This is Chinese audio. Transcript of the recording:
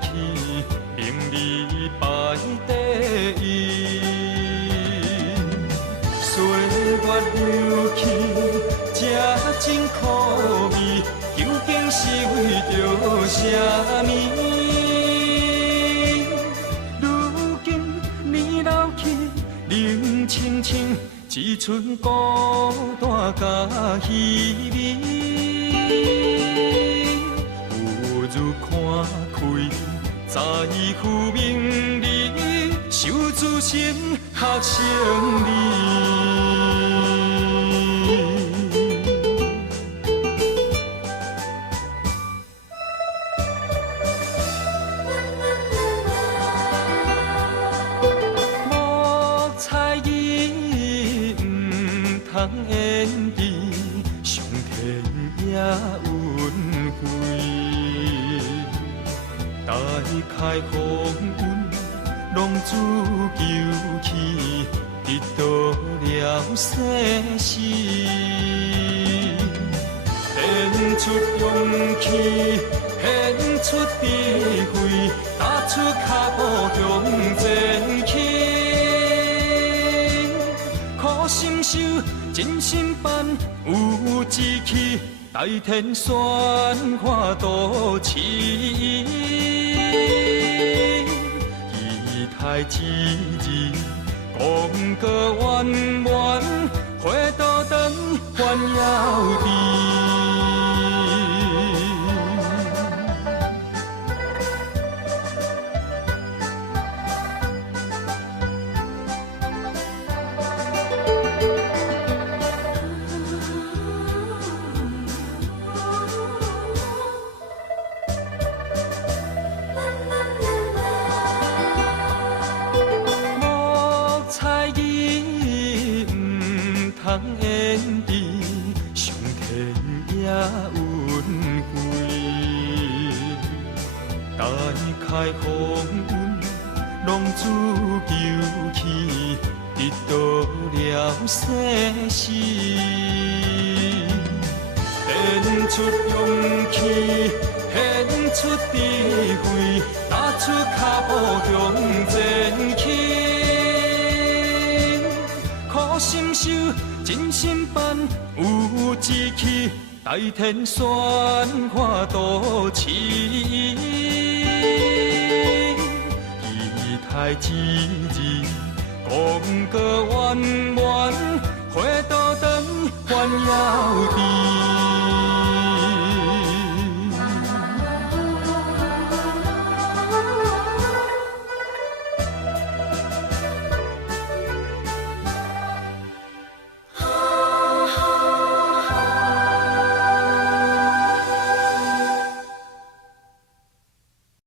起，名利排第一。岁月流去，这真苦味，究竟是为着啥物？如今年老去，冷清清，只剩孤单甲虚味。有日看开，在乎名利，守自身学胜利。五彩衣唔通演技，上天也运费。大开风云，浪子救起，得到了世事。献出勇气，献出智慧，踏出脚步向前去。苦心修，真心办，有志气，大天选看多市。仪态之日，功过圆圆，花都长还要甜。通演技，上天也运费。大开风云，浪子救起，得到了世事。献出勇气，献出智慧，踏出脚步向前去。苦心修，真心办，有志气，大天选看多市。仪态之日，功过圆圆，花都长还要甜。